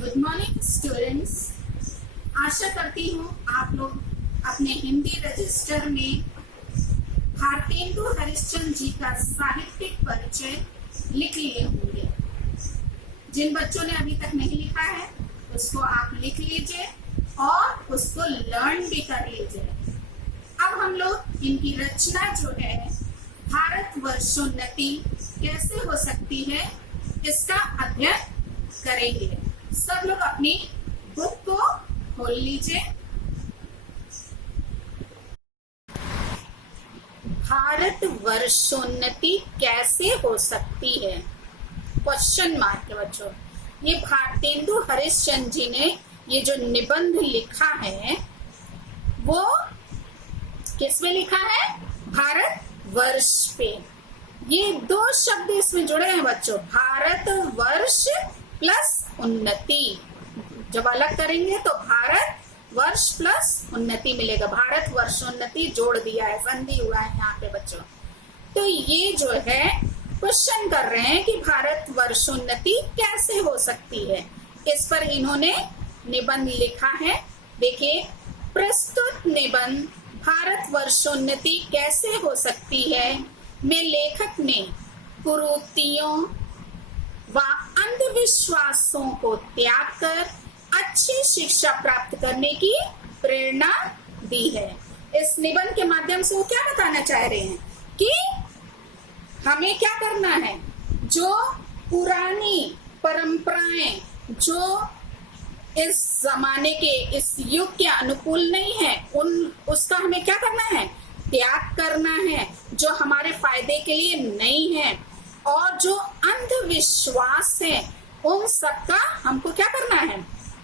Good morning students. आशा करती हूँ आप लोग अपने हिंदी रजिस्टर में भारतेंदु हरिश्चंद्र जी का साहित्यिक परिचय लिख लिए होंगे। जिन बच्चों ने अभी तक नहीं लिखा है उसको आप लिख लीजिए और उसको लर्न भी कर लीजिए। अब हम लोग इनकी रचना जो है भारतवर्षोन्नति कैसे हो सकती है इसका अध्ययन करेंगे। सब लोग अपनी बुक को खोल लीजिए। भारतवर्षोन्नति कैसे हो सकती है, क्वेश्चन मार्क है बच्चों। ये भारतेंदु हरिश्चंद्र जी ने ये जो निबंध लिखा है वो किस में लिखा है? भारतवर्ष पे। ये दो शब्द इसमें जुड़े हैं बच्चों, भारतवर्ष प्लस उन्नति। जब अलग करेंगे तो भारत वर्ष प्लस उन्नति मिलेगा। भारत वर्षोन्नति जोड़ दिया है, संधि हुआ है यहाँ पे बच्चों। तो ये जो है क्वेश्चन कर रहे हैं कि भारत वर्षोन्नति कैसे हो सकती है, इस पर इन्होंने निबंध लिखा है। देखिए, प्रस्तुत निबंध भारत वर्षोन्नति कैसे हो सकती है में लेखक ने कुरीतियों व अंधविश्वासों को त्याग कर अच्छी शिक्षा प्राप्त करने की प्रेरणा दी है। इस निबंध के माध्यम से वो क्या बताना चाह रहे हैं कि हमें क्या करना है, जो पुरानी परंपराएं जो इस जमाने के इस युग के अनुकूल नहीं है उसका हमें क्या करना है, त्याग करना है, जो हमारे फायदे के लिए नहीं है। और जो अंधविश्वास है उन सबका हमको क्या करना है,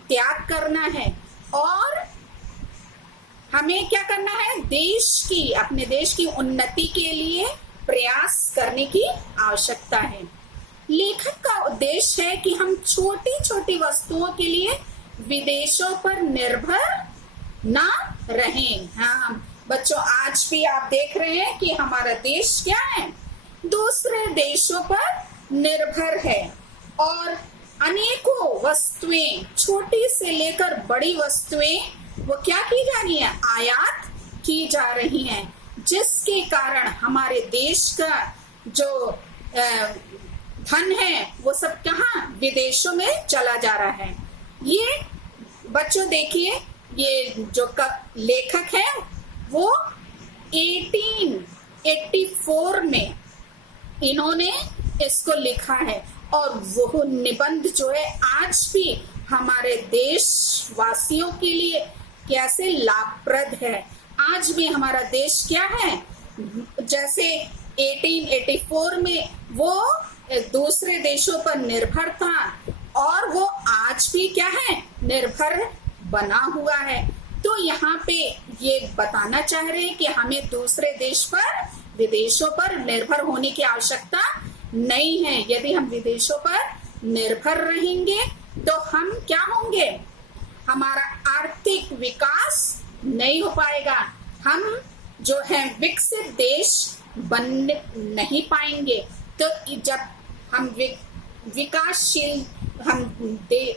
त्याग करना है। और हमें क्या करना है, अपने देश की उन्नति के लिए प्रयास करने की आवश्यकता है। लेखक का उद्देश्य है कि हम छोटी छोटी वस्तुओं के लिए विदेशों पर निर्भर ना रहें। हाँ बच्चों, आज भी आप देख रहे हैं कि हमारा देश क्या है, दूसरे देशों पर निर्भर है। और अनेकों वस्तुएं, छोटी से लेकर बड़ी वस्तुएं वो क्या की जा रही हैं, आयात की जा रही हैं, जिसके कारण हमारे देश का जो धन है वो सब कहाँ, विदेशों में चला जा रहा है। ये बच्चों देखिए, ये जो लेखक है वो 1884 में इन्होंने इसको लिखा है। और वो निबंध जो है आज भी हमारे देशवासियों के लिए कैसे लाभप्रद है। आज भी हमारा देश क्या है, जैसे 1884 में वो दूसरे देशों पर निर्भर था और वो आज भी क्या है, निर्भर बना हुआ है। तो यहाँ पे ये बताना चाह रहे हैं कि हमें दूसरे देश पर, विदेशों पर निर्भर होने की आवश्यकता नहीं है। यदि हम विदेशों पर निर्भर रहेंगे तो हम क्या होंगे, हमारा आर्थिक विकास नहीं हो पाएगा, हम जो है विकसित देश बन नहीं पाएंगे। तो जब हम विकासशील,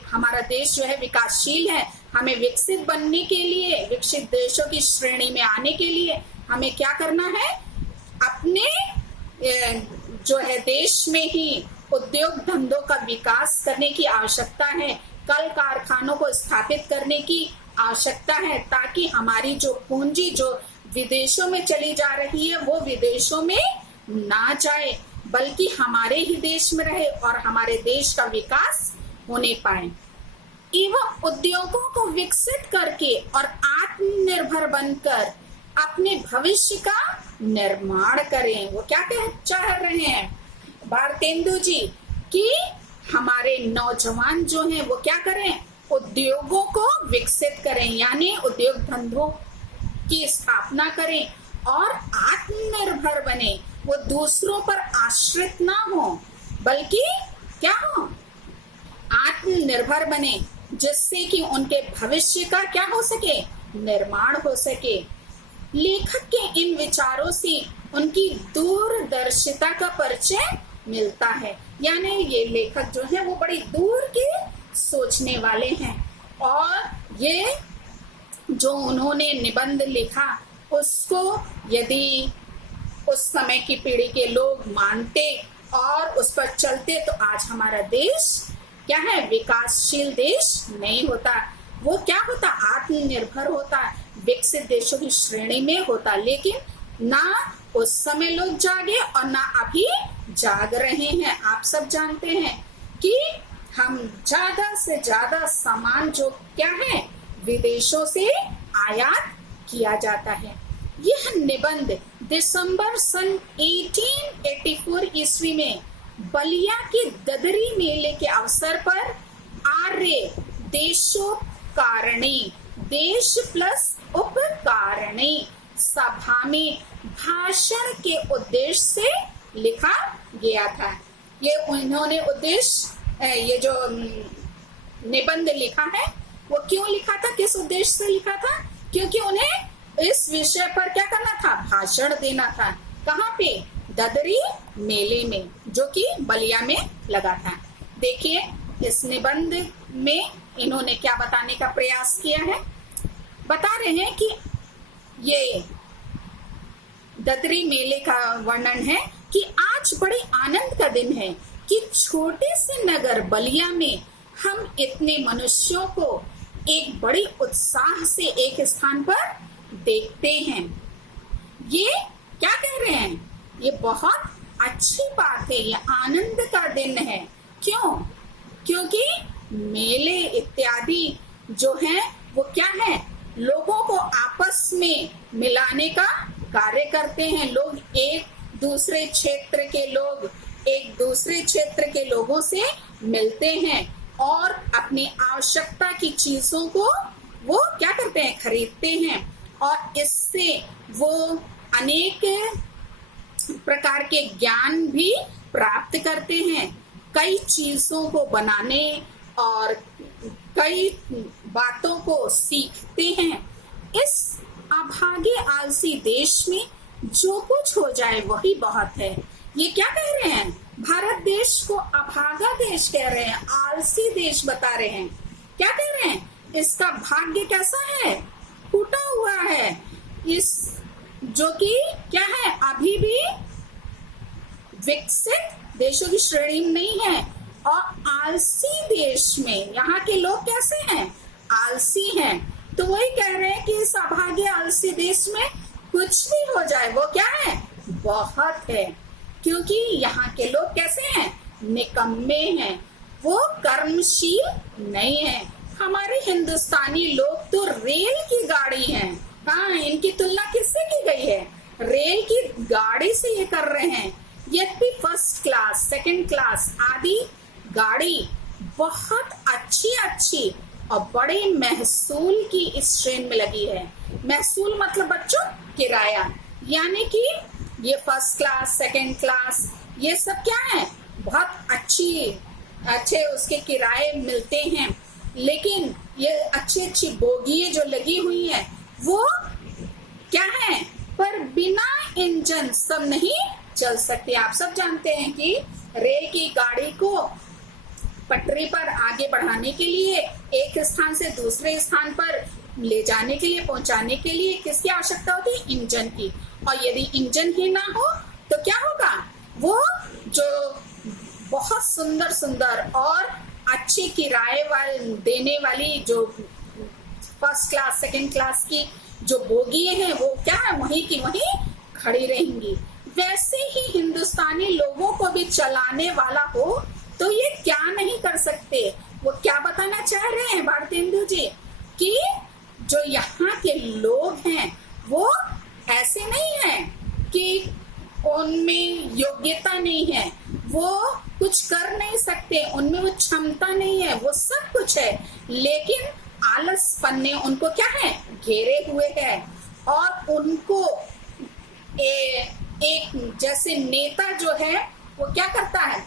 हमारा देश जो है विकासशील है, हमें विकसित बनने के लिए, विकसित देशों की श्रेणी में आने के लिए हमें क्या करना है, अपने जो है देश में ही उद्योग धंधों का विकास करने की आवश्यकता है, कल कारखानों को स्थापित करने की आवश्यकता है, ताकि हमारी जो पूंजी जो विदेशों में चली जा रही है वो विदेशों में ना जाए, बल्कि हमारे ही देश में रहे और हमारे देश का विकास होने पाए। एवं उद्योगों को विकसित करके और आत्मनिर्भर बनकर अपने भविष्य का निर्माण करें। वो क्या चाह रहे हैं भारतेंदु जी, कि हमारे नौजवान जो हैं वो क्या करें, उद्योगों को विकसित करें, यानी उद्योग धंधों की स्थापना करें और आत्मनिर्भर बने। वो दूसरों पर आश्रित ना हो, बल्कि क्या हो, आत्मनिर्भर बने, जिससे कि उनके भविष्य का क्या हो सके, निर्माण हो सके। लेखक के इन विचारों से उनकी दूरदर्शिता का परिचय मिलता है। यानी ये लेखक जो है वो बड़ी दूर की सोचने वाले हैं। और ये जो उन्होंने निबंध लिखा उसको यदि उस समय की पीढ़ी के लोग मानते और उस पर चलते तो आज हमारा देश क्या है, विकासशील देश नहीं होता, वो क्या होता, आत्मनिर्भर होता, विकसित देशों की श्रेणी में होता। लेकिन ना उस समय लोग जागे और ना अभी जाग रहे हैं। आप सब जानते हैं कि हम ज्यादा से ज्यादा सामान जो क्या है विदेशों से आयात किया जाता है। यह निबंध दिसंबर सन 1884 ईस्वी में बलिया के गदरी मेले के अवसर पर आर्य देशोपकारणी, देश प्लस उपकारणी सभा में भाषण के उद्देश्य से लिखा गया था। ये उन्होंने उद्देश्य, ये जो निबंध लिखा है वो क्यों लिखा था, किस उद्देश्य से लिखा था, क्योंकि उन्हें इस विषय पर क्या करना था, भाषण देना था। कहाँ पे, गदरी मेले में, जो कि बलिया में लगा था। देखिए इस निबंध में इन्होंने क्या बताने का प्रयास किया है। बता रहे हैं कि ये गदरी मेले का वर्णन है कि आज बड़े आनंद का दिन है कि छोटे से नगर बलिया में हम इतने मनुष्यों को एक बड़ी उत्साह से एक स्थान पर देखते हैं। ये क्या कह रहे हैं, ये बहुत अच्छी बात है, ये आनंद का दिन है। क्यों, क्योंकि मेले इत्यादि जो हैं वो क्या है, लोगों को आपस में मिलाने का कार्य करते हैं। लोग एक दूसरे क्षेत्र के लोग एक दूसरे क्षेत्र के लोगों से मिलते हैं और अपनी आवश्यकता की चीजों को वो क्या करते हैं, खरीदते हैं और इससे वो अनेक प्रकार के ज्ञान भी प्राप्त करते हैं। कई चीजों को बनाने और कई बातों को सीखते हैं। इस अभागे आलसी देश में जो कुछ हो जाए वही बहुत है। ये क्या कह रहे हैं, भारत देश को अभागा देश कह रहे हैं, आलसी देश बता रहे हैं। क्या कह रहे हैं, इसका भाग्य कैसा है, टूटा हुआ है, इस जो कि क्या है, अभी भी विकसित देशों की श्रेणी में नहीं है। और आलसी देश में यहाँ के लोग कैसे हैं, आलसी हैं। तो वही कह रहे हैं कि इस अभागे आलसी देश में कुछ भी हो जाए वो क्या है, बहुत है। क्योंकि यहाँ के लोग कैसे हैं, निकम्मे हैं, वो कर्मशील नहीं है। हमारे हिंदुस्तानी लोग तो रेल की गाड़ी हैं। हाँ, इनकी तुलना किससे की गई है, रेल की गाड़ी से ये कर रहे हैं। यद्यपि फर्स्ट क्लास, सेकंड क्लास आदि गाड़ी बहुत अच्छी अच्छी और बड़े महसूल की इस ट्रेन में लगी है। महसूल मतलब बच्चों किराया, यानी कि ये फर्स्ट क्लास, सेकंड क्लास, ये सब क्या है, बहुत अच्छे उसके किराए मिलते हैं। लेकिन ये अच्छी अच्छी बोगियां जो लगी हुई हैं वो क्या है, पर बिना इंजन सब नहीं चल सकते। आप सब जानते हैं कि रेल की गाड़ी को पटरी पर आगे बढ़ाने के लिए, एक स्थान से दूसरे स्थान पर ले जाने के लिए, पहुंचाने के लिए किसकी आवश्यकता होती है, इंजन की। और यदि इंजन ही ना हो तो क्या होगा, वो जो बहुत सुंदर सुंदर और अच्छी किराए देने वाली जो फर्स्ट क्लास, सेकंड क्लास की जो बोगियां हैं वो क्या है, वहीं की वहीं खड़ी रहेंगी। वैसे ही हिंदुस्तानी लोगों को भी चलाने वाला हो तो ये क्या नहीं कर सकते। वो क्या बताना चाह रहे हैं भारतेंदु जी, कि जो यहाँ के लोग हैं वो ऐसे नहीं हैं कि उनमें योग्यता नहीं है, वो कुछ कर नहीं सकते, उनमें वो क्षमता नहीं है, वो सब कुछ है, लेकिन आलसपन ने उनको क्या है, घेरे हुए है। और उनको एक जैसे नेता जो है वो क्या करता है,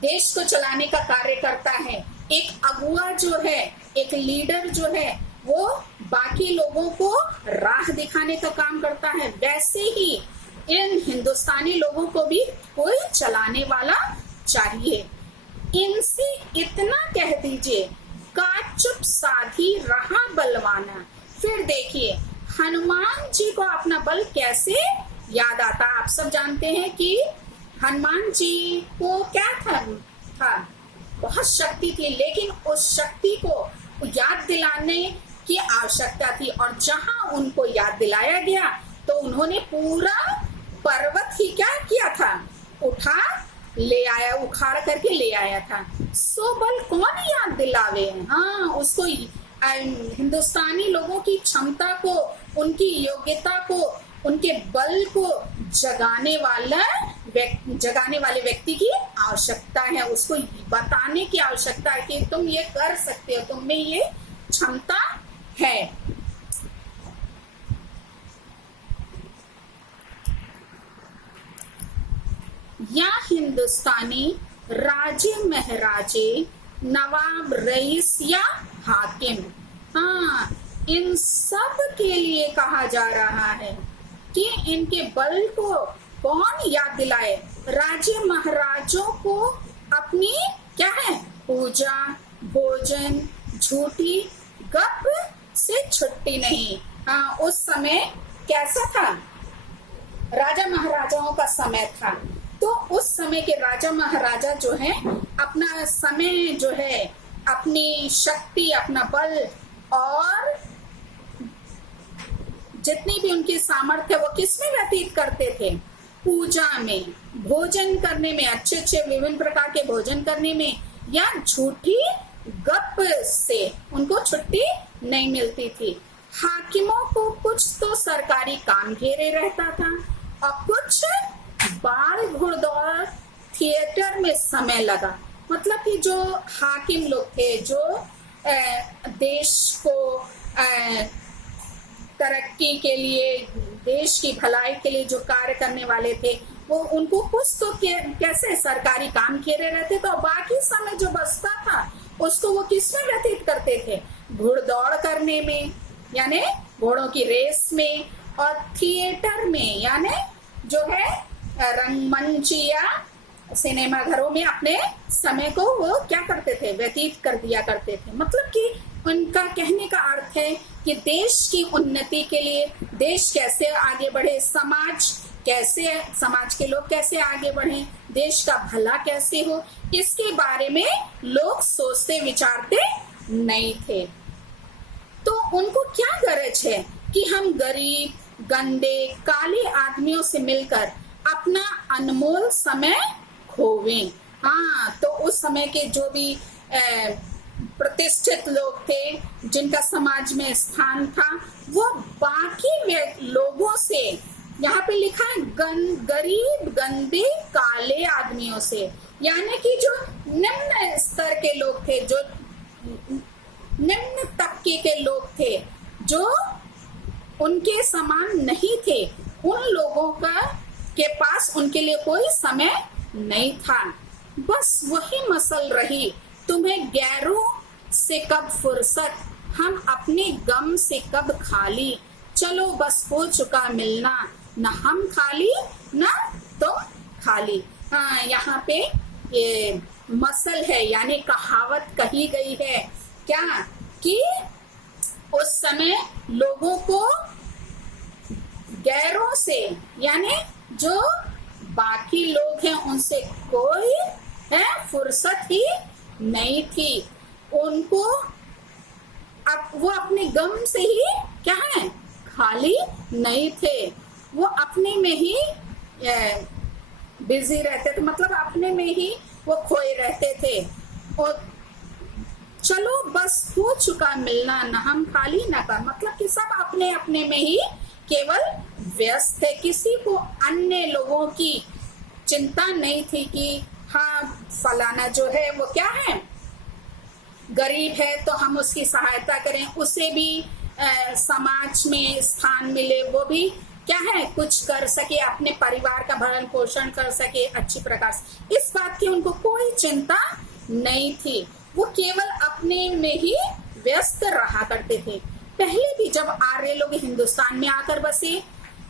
देश को चलाने का कार्य करता है। एक अगुआ जो है, एक लीडर जो है, वो बाकी लोगों को राह दिखाने का काम करता है। वैसे ही इन हिंदुस्तानी लोगों को भी कोई चलाने वाला चाहिए। इनसे इतना कह लीजिए, काचुप साधी रहा बलवाना। फिर देखिए हनुमान जी को अपना बल कैसे याद आता। आप सब जानते हैं कि हनुमान जी को क्या था बहुत शक्ति थी, लेकिन उस शक्ति को याद दिलाने की आवश्यकता थी, और जहां उनको याद दिलाया गया तो उन्होंने पूरा पर्वत ही क्या किया था, उठा ले आया, उखाड़ करके ले आया था। सो बल कौन याद दिलावे। हाँ, उसको हिंदुस्तानी लोगों की क्षमता को, उनकी योग्यता को, उनके बल को जगाने वाले व्यक्ति की आवश्यकता है। उसको बताने की आवश्यकता है कि तुम ये कर सकते हो, तुम में ये क्षमता है। या हिंदुस्तानी राजे महराजे, नवाब रईस या हाकिम, हाँ, इन सब के लिए कहा जा रहा है कि इनके बल को कौन याद दिलाए। राजे महाराजों को अपनी क्या है, पूजा, भोजन, झूठी गप से छुट्टी नहीं। हाँ, उस समय कैसा था, राजा महाराजाओं का समय था। तो उस समय के राजा महाराजा जो है अपना समय जो है, अपनी शक्ति, अपना बल और जितनी भी उनकी सामर्थ्य वो किस में व्यतीत करते थे, पूजा में, भोजन करने में, अच्छे अच्छे विभिन्न प्रकार के भोजन करने में, या झूठी गप से उनको छुट्टी नहीं मिलती थी। हाकिमों को कुछ तो सरकारी काम घेरे रहता था और कुछ बाल घुड़दौड़ थिएटर में समय लगा। मतलब कि जो हाकिम लोग थे, जो देश को तरक्की के लिए, देश की भलाई के लिए जो कार्य करने वाले थे, वो उनको कुछ तो कैसे सरकारी काम घेरे रहते थे, और बाकी समय जो बचता था उसको वो किस में व्यतीत करते थे, घुड़दौड़ करने में, यानी घोड़ों की रेस में, और थिएटर में, यानी जो है रंगमंच या सिनेमा घरों में अपने समय को वो क्या करते थे, व्यतीत कर दिया करते थे। मतलब कि उनका कहने का अर्थ है कि देश की उन्नति के लिए, देश कैसे आगे बढ़े, समाज के लोग कैसे आगे बढ़े, देश का भला कैसे हो, इसके बारे में लोग सोचते विचारते नहीं थे। तो उनको क्या गरज है कि हम गरीब, गंदे, काले आदमियों से मिलकर अपना अनमोल समय खोवें। हाँ, तो उस समय के जो भी प्रतिष्ठित लोग थे, जिनका समाज में स्थान था, वो बाकी लोगों से, यहाँ पे लिखा है गरीब, गंदे, काले आदमियों से, यानी कि जो निम्न स्तर के लोग थे, जो निम्न तबके के लोग थे, जो उनके समान नहीं थे, उन लोगों के पास उनके लिए कोई समय नहीं था। बस वही मसल रही, तुम्हें गैरों से कब फुर्सत, हम अपने गम से कब खाली, चलो बस हो चुका मिलना, न हम खाली न तुम खाली। हाँ, यहाँ पे ये मसल है, यानी कहावत कही गई है क्या, कि उस समय लोगों को गैरों से, यानी जो बाकी लोग हैं उनसे कोई है फुर्सत ही नहीं थी। उनको अब वो अपने गम से ही क्या है, खाली नहीं थे, वो अपने में ही बिजी रहते थे, मतलब अपने में ही वो खोए रहते थे। और चलो बस हो चुका मिलना, न हम खाली न कर, मतलब कि सब अपने अपने में ही केवल व्यस्त थे। किसी को अन्य लोगों की चिंता नहीं थी कि हाँ फलाना जो है वो क्या है, गरीब है तो हम उसकी सहायता करें, उसे भी समाज में स्थान मिले, वो भी क्या है कुछ कर सके, अपने परिवार का भरण पोषण कर सके अच्छी प्रकार से। इस बात की उनको कोई चिंता नहीं थी, वो केवल अपने में ही व्यस्त रहा करते थे। पहले भी जब आर्य लोग हिंदुस्तान में आकर बसे,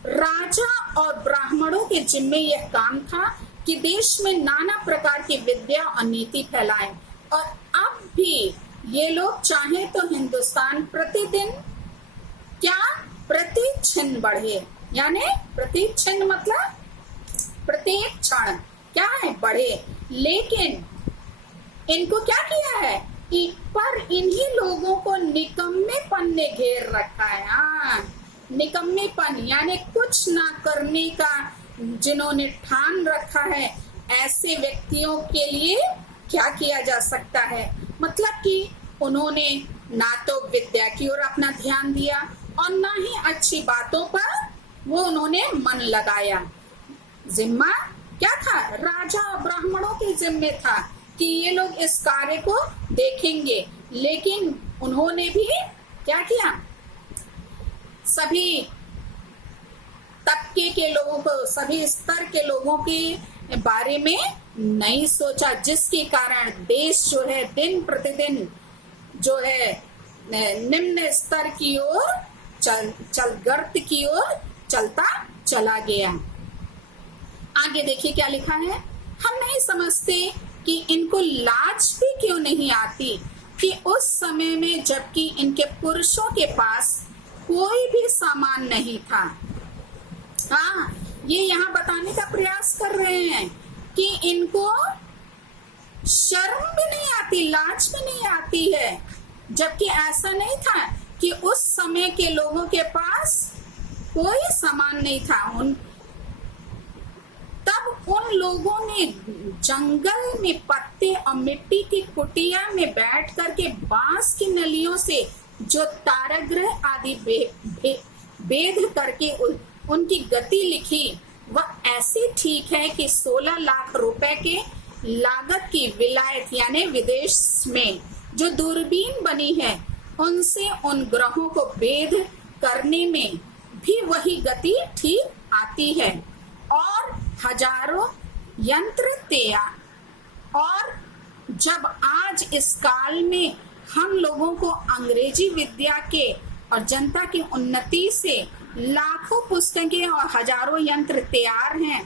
राजा और ब्राह्मणों के जिम्मे यह काम था कि देश में नाना प्रकार की विद्या और नीति फैलाएं, और अब भी ये लोग चाहे तो हिंदुस्तान प्रतिदिन क्या प्रति क्षण बढ़े, यानी प्रति क्षण मतलब प्रत्येक क्षण क्या है बढ़े, लेकिन इनको क्या किया है पर इन्हीं लोगों को निकम्मेपन ने घेर रखा है। हाँ, निकम्मेपन यानी कुछ ना करने का जिन्होंने ठान रखा है, ऐसे व्यक्तियों के लिए क्या किया जा सकता है, मतलब कि उन्होंने ना तो विद्या की ओर अपना ध्यान दिया और ना ही अच्छी बातों पर वो उन्होंने मन लगाया। जिम्मा क्या था, राजा ब्राह्मणों के जिम्मे था कि ये लोग इस कार्य को देखेंगे, लेकिन उन्होंने भी क्या किया, सभी तबके के लोगों को, सभी स्तर के लोगों के बारे में नहीं सोचा, जिसके कारण देश जो है दिन प्रतिदिन जो है निम्न स्तर की ओर गर्त की ओर चलता चला गया। आगे देखिए क्या लिखा है, हम नहीं समझते कि इनको लाज भी क्यों नहीं आती कि उस समय में जबकि इनके पुरुषों के पास कोई भी सामान नहीं था। हाँ, ये यहाँ बताने का प्रयास कर रहे हैं कि इनको शर्म भी नहीं आती, लाज भी नहीं आती है, जबकि ऐसा नहीं था कि उस समय के लोगों के पास कोई सामान नहीं था। तब उन लोगों ने जंगल में पत्ते और मिट्टी की कुटिया में बैठ करके बांस की नलियों से जो तारागृह आदि बेध करके उनकी गति लिखी, वह ऐसी ठीक है कि 16 लाख रुपए के लागत की विलायत यानी विदेश में जो दूरबीन बनी है, उनसे उन ग्रहों को भेद करने में भी वही गति ठीक आती है। और हजारों यंत्र तैयार, और जब आज इस काल में हम लोगों को अंग्रेजी विद्या के और जनता की उन्नति से लाखों पुस्तकें और हजारों यंत्र तैयार हैं,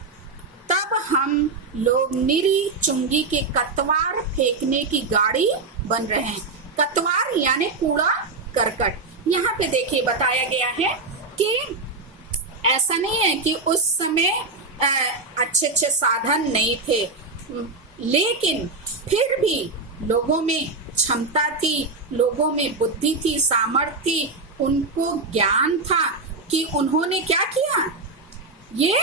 तब हम लोग निरी चुंगी के कतवार फेंकने की गाड़ी बन रहे हैं। कतवार यानी कूड़ा करकट। यहाँ पे देखिए बताया गया है कि ऐसा नहीं है कि उस समय अच्छे अच्छे साधन नहीं थे, लेकिन फिर भी लोगों में क्षमता थी, लोगों में बुद्धि थी, सामर्थ्य थी, उनको ज्ञान था कि उन्होंने क्या किया, ये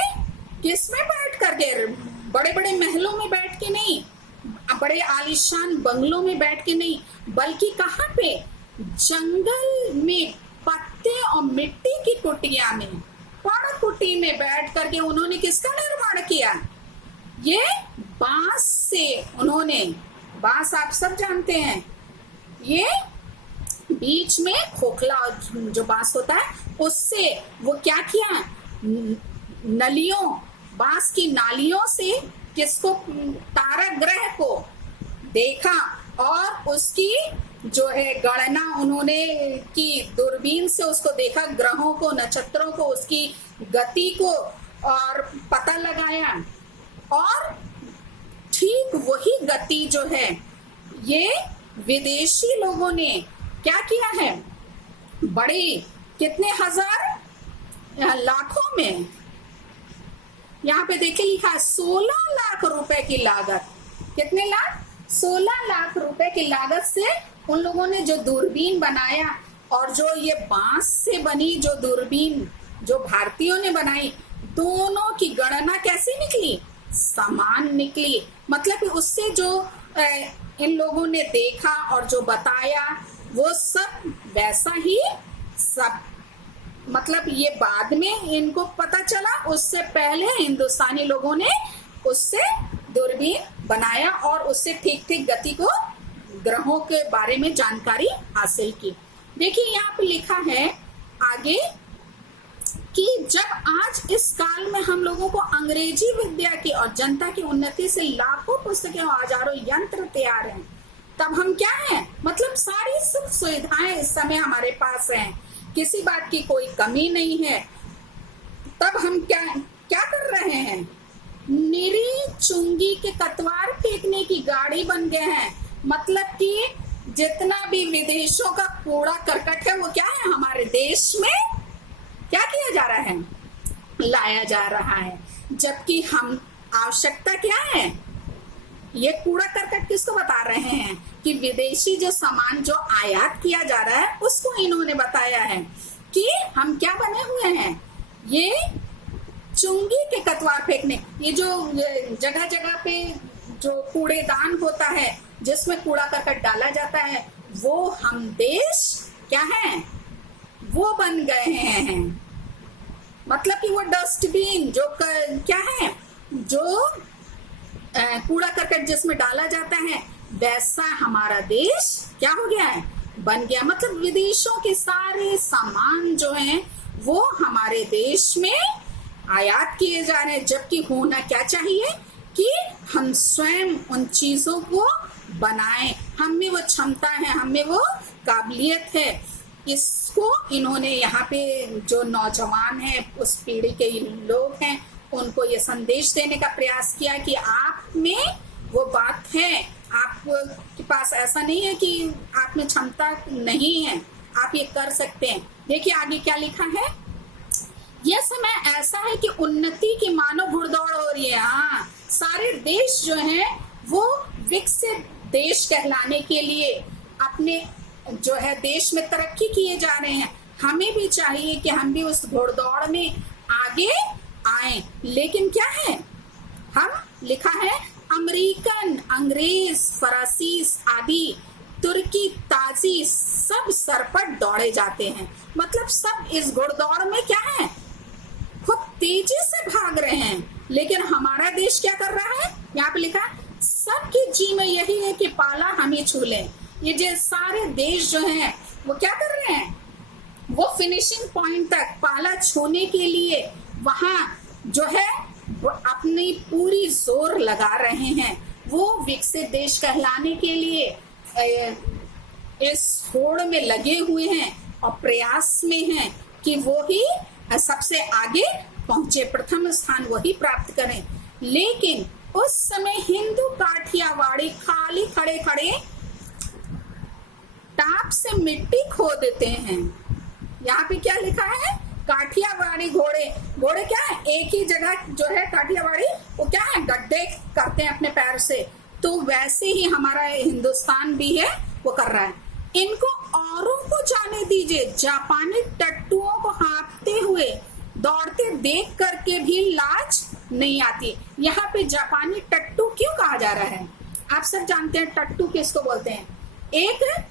किसमें बैठ कर के, बड़े बड़े महलों में बैठ के नहीं, बड़े आलीशान बंगलों में बैठ के नहीं, बल्कि कहाँ पे, जंगल में पत्ते और मिट्टी की कुटिया में, पर्ण कुटी में बैठ करके उन्होंने किसका निर्माण किया, ये बांस से। उन्होंने बांस आप सब जानते हैं, ये बीच में खोखला जो बांस होता है उससे वो क्या किया, नलियों, बांस की नालियों से किसको, तारागृह को देखा और उसकी जो है गणना उन्होंने की, दूरबीन से उसको देखा, ग्रहों को, नक्षत्रों को, उसकी गति को और पता लगाया, और ठीक वही गति जो है ये विदेशी लोगों ने क्या किया है, बड़े कितने हजार लाखों में, यहाँ पे देखिए लिखा है 16 लाख रुपए की लागत, कितने लाख, 16 लाख रुपए की लागत से उन लोगों ने जो दूरबीन बनाया, और जो ये बांस से बनी जो दूरबीन जो भारतीयों ने बनाई, दोनों की गणना कैसे निकली, समान निकली। मतलब कि उससे जो इन लोगों ने देखा और जो बताया वो सब वैसा ही सब, मतलब ये बाद में इनको पता चला, उससे पहले हिंदुस्तानी लोगों ने उससे दूरबीन बनाया और उससे ठीक ठीक गति को, ग्रहों के बारे में जानकारी हासिल की। देखिए यहाँ पे लिखा है आगे कि जब आज इस काल में हम लोगों को अंग्रेजी विद्या की और जनता की उन्नति से लाखों पुस्तकें और हजारों यंत्र तैयार हैं, तब हम क्या हैं, मतलब सारी सुख सुविधाएं इस समय हमारे पास हैं, किसी बात की कोई कमी नहीं है, तब हम क्या क्या कर रहे हैं, निरी चुंगी के कतवार फेंकने की गाड़ी बन गए हैं। मतलब कि कि विदेशों का कूड़ा करकट है वो क्या है, हमारे देश में क्या किया जा रहा है, लाया जा रहा है। जबकि हम आवश्यकता क्या है, ये कूड़ा करकट किसको बता रहे हैं कि विदेशी जो सामान जो आयात किया जा रहा है उसको इन्होंने बताया है कि हम क्या बने हुए हैं, ये चुंगी के कतवार फेंकने, ये जो जगह जगह पे जो कूड़ेदान होता है जिसमें कूड़ा करकट डाला जाता है, वो हम देश क्या है, वो बन गए हैं। मतलब कि वो डस्टबिन जो क्या है, जो कूड़ा करकट जिसमें डाला जाता है, वैसा हमारा देश क्या हो गया है, बन गया। मतलब विदेशों के सारे सामान जो हैं वो हमारे देश में आयात किए जा रहे हैं। जबकि होना क्या चाहिए कि हम स्वयं उन चीजों को बनाएं, हम में वो क्षमता है, हम में वो काबिलियत है। इसको इन्होंने यहाँ पे जो नौजवान हैं, उस पीढ़ी के लोग हैं, उनको ये संदेश देने का प्रयास किया कि आप में वो बात है, आपके पास ऐसा नहीं है कि आप में क्षमता नहीं है, आप ये कर सकते हैं। देखिए आगे क्या लिखा है, यह समय ऐसा है कि उन्नति की मानव घुड़दौड़ हो रही है। हाँ, सारे देश जो हैं वो विकसित देश कहलाने के लिए अपने जो है देश में तरक्की किए जा रहे हैं। हमें भी चाहिए कि हम भी उस घुड़दौड़ में आगे आए। लेकिन क्या है, हम लिखा है अमेरिकन, अंग्रेज, फरासी आदि, तुर्की, ताजी सब सरपट दौड़े जाते हैं। मतलब सब इस घुड़दौड़ में क्या है, खूब तेजी से भाग रहे हैं। लेकिन हमारा देश क्या कर रहा है, यहाँ पे लिखा सबकी जी में यही है कि पाला हम ही छू लें। ये जो सारे देश जो हैं वो क्या कर रहे हैं, वो फिनिशिंग पॉइंट तक पाला छूने के लिए वहां जो है वो अपनी पूरी जोर लगा रहे हैं। वो विकसित देश कहलाने के लिए इस होड़ में लगे हुए हैं और प्रयास में हैं कि वो ही सबसे आगे पहुंचे, प्रथम स्थान वही प्राप्त करें। लेकिन उस समय हिंदू काठियावाड़ी खाली खड़े खड़े टाप से मिट्टी खो देते हैं। यहाँ पे क्या लिखा है, काठियावाड़ी घोड़े, घोड़े क्या है, एक ही जगह जो है काठियावाड़ी वो क्या है, गड्ढे करते हैं अपने पैर से। तो वैसे ही हमारा हिंदुस्तान भी है वो कर रहा है। इनको औरों को जाने दीजिए, जापानी टट्टुओं को हाँकते हुए दौड़ते देख करके भी लाज नहीं आती। यहाँ पे जापानी टट्टू क्यों कहा जा रहा है, आप सब जानते हैं टट्टू किसको बोलते हैं। एक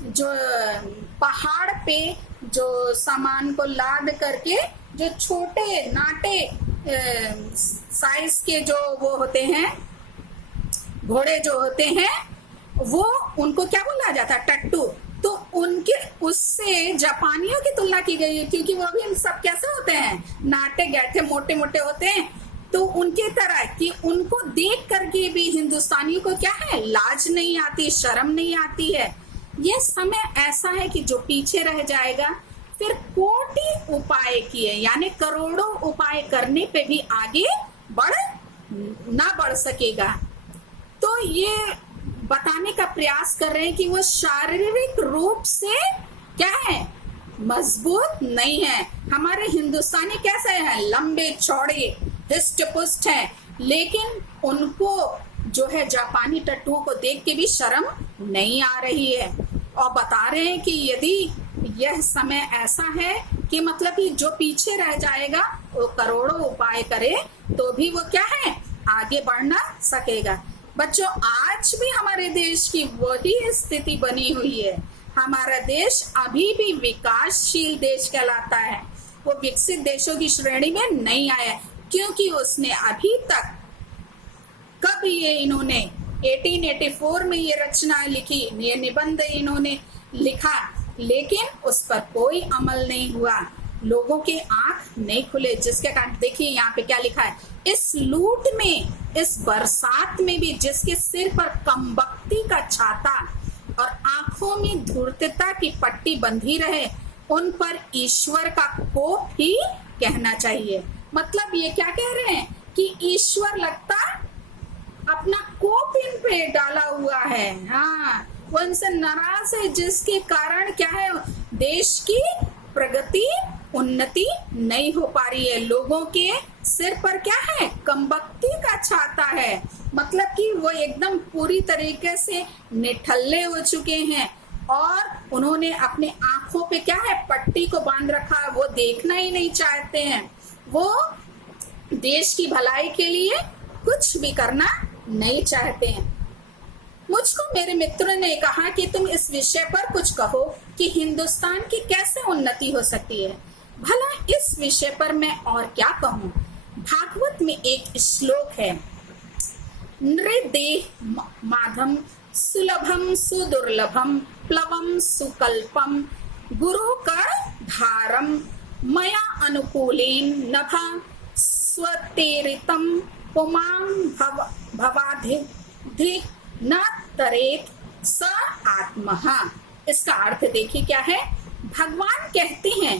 जो पहाड़ पे जो सामान को लाद करके जो छोटे नाटे साइज के जो वो होते हैं घोड़े जो होते हैं, वो उनको क्या बोला जाता है, टट्टू। तो उनके उससे जापानियों की तुलना की गई है, क्योंकि वो भी सब कैसे होते हैं, नाटे गैठे मोटे मोटे होते हैं। तो उनके तरह कि उनको देख करके भी हिंदुस्तानियों को क्या है, लाज नहीं आती, शर्म नहीं आती है। ये समय ऐसा है कि जो पीछे रह जाएगा फिर कोटि उपाय किए, यानी करोड़ों उपाय करने पे भी आगे बढ़ सकेगा। तो ये बताने का प्रयास कर रहे हैं कि वो शारीरिक रूप से क्या है, मजबूत नहीं है। हमारे हिंदुस्तानी कैसे हैं, लंबे चौड़े हिस्ट पुष्ट है, लेकिन उनको जो है जापानी टट्टुओं को देख के भी शर्म नहीं आ रही है। और बता रहे हैं कि यदि यह समय ऐसा है कि मतलब कि जो पीछे रह जाएगा वो करोड़ों उपाय करे तो भी वो क्या है, आगे बढ़ ना सकेगा। बच्चों, आज भी हमारे देश की वही स्थिति बनी हुई है। हमारा देश अभी भी विकासशील देश कहलाता है, वो विकसित देशों की श्रेणी में नहीं आया, क्योंकि उसने अभी तक कब ये इन्होंने 1884 में ये रचना लिखी, ये निबंध इन्होंने लिखा, लेकिन उस पर कोई अमल नहीं हुआ, लोगों के आंख नहीं खुले। जिसके कारण देखिए यहाँ पे क्या लिखा है, इस लूट में, इस बरसात में भी जिसके सिर पर कमबख्ती का छाता और आंखों में धूर्तता की पट्टी बंधी रहे, उन पर ईश्वर का कोप ही कहना चाहिए। मतलब ये क्या कह रहे हैं कि ईश्वर लगता अपना कोप इन पे डाला हुआ है। हाँ, वो उनसे नाराज है, जिसके कारण क्या है, देश की प्रगति उन्नति नहीं हो पा रही है। लोगों के सिर पर क्या है, कमबख्ती का छाता है, मतलब कि वो एकदम पूरी तरीके से निठल्ले हो चुके हैं और उन्होंने अपने आंखों पे क्या है, पट्टी को बांध रखा है। वो देखना ही नहीं चाहते हैं, वो देश की भलाई के लिए कुछ भी करना नहीं चाहते हैं। मुझको मेरे मित्र ने कहा कि तुम इस विषय पर कुछ कहो कि हिंदुस्तान की कैसे उन्नति हो सकती है। भला इस विषय पर मैं और क्या कहूँ। भागवत में एक श्लोक है, नृदेह माधम सुलभम सुदुर्लभम प्लवम सुकल्पम गुरु कर धारम मया अनुकूलेन नभा स्वतेरितम पुमां भवाधि न तरेत स आत्महा। इसका अर्थ देखिए क्या है। भगवान कहते हैं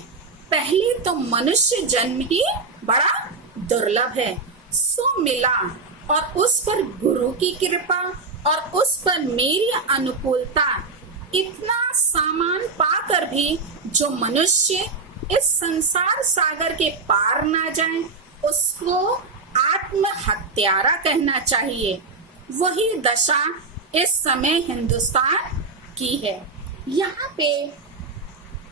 पहले तो मनुष्य जन्म ही बड़ा दुर्लभ है, सो मिला और उस पर गुरु की कृपा और उस पर मेरी अनुकूलता, इतना सामान पाकर भी जो मनुष्य इस संसार सागर के पार ना जाए, उसको आत्महत्यारा कहना चाहिए। वही दशा इस समय हिंदुस्तान की है। यहाँ पे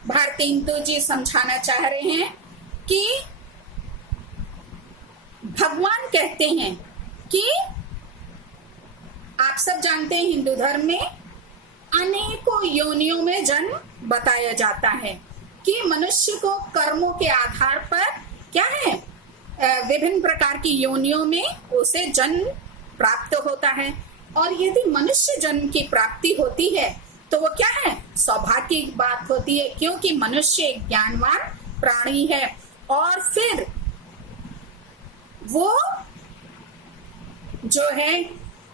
भारतेंदु जी समझाना चाह रहे हैं कि भगवान कहते हैं कि आप सब जानते हैं हिंदू धर्म में अनेकों योनियों में जन्म बताया जाता है कि मनुष्य को कर्मों के आधार पर क्या है, विभिन्न प्रकार की योनियों में उसे जन्म प्राप्त होता है। और यदि मनुष्य जन्म की प्राप्ति होती है तो वो क्या है, सौभाग्य की बात होती है, क्योंकि मनुष्य एक ज्ञानवान प्राणी है। और फिर वो जो है,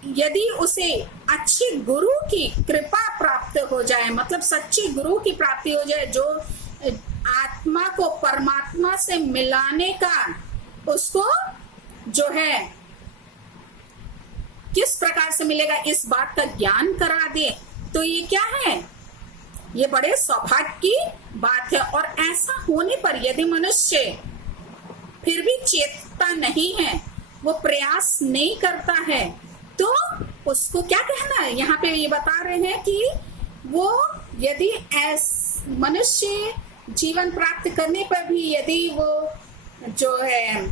यदि उसे अच्छी गुरु की कृपा प्राप्त हो जाए, मतलब सच्ची गुरु की प्राप्ति हो जाए, जो आत्मा को परमात्मा से मिलाने का उसको जो है किस प्रकार से मिलेगा इस बात का ज्ञान करा दे, तो ये क्या है, ये बड़े सौभाग्य की बात है। और ऐसा होने पर यदि मनुष्य फिर भी चेतता नहीं है, वो प्रयास नहीं करता है, तो उसको क्या कहना है। यहाँ पे ये बता रहे हैं कि वो यदि मनुष्य जीवन प्राप्त करने पर भी यदि वो जो है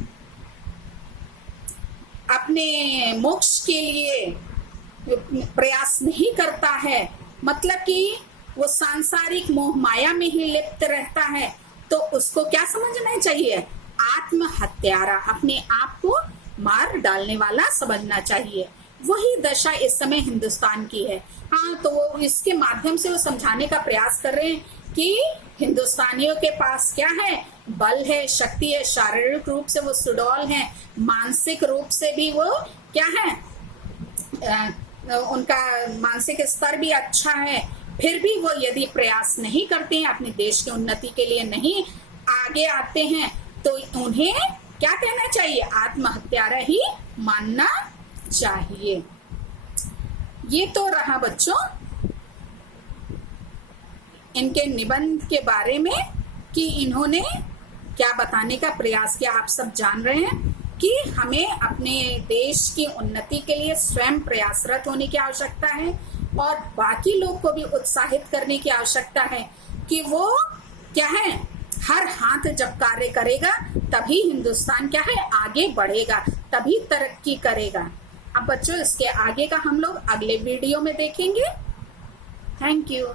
अपने मोक्ष के लिए प्रयास नहीं करता है, मतलब कि वो सांसारिक मोह माया में ही लिप्त रहता है, तो उसको क्या समझना चाहिए, आत्महत्यारा, अपने आप को मार डालने वाला समझना चाहिए। वही दशा इस समय हिंदुस्तान की है। हाँ, तो वो इसके माध्यम से वो समझाने का प्रयास कर रहे हैं कि हिंदुस्तानियों के पास क्या है, बल है, शक्ति है, शारीरिक रूप से वो सुडौल हैं, मानसिक रूप से भी वो क्या है, उनका मानसिक स्तर भी अच्छा है। फिर भी वो यदि प्रयास नहीं करते हैं, अपने देश की उन्नति के लिए नहीं आगे आते हैं, तो उन्हें क्या कहना चाहिए, आत्महत्यारा ही मानना चाहिए। ये तो रहा बच्चों इनके निबंध के बारे में कि इन्होंने क्या बताने का प्रयास किया। आप सब जान रहे हैं कि हमें अपने देश की उन्नति के लिए स्वयं प्रयासरत होने की आवश्यकता है और बाकी लोग को भी उत्साहित करने की आवश्यकता है कि वो क्या है, हर हाथ जब कार्य करेगा तभी हिंदुस्तान क्या है, आगे बढ़ेगा, तभी तरक्की करेगा। अब बच्चों इसके आगे का हम लोग अगले वीडियो में देखेंगे। Thank you.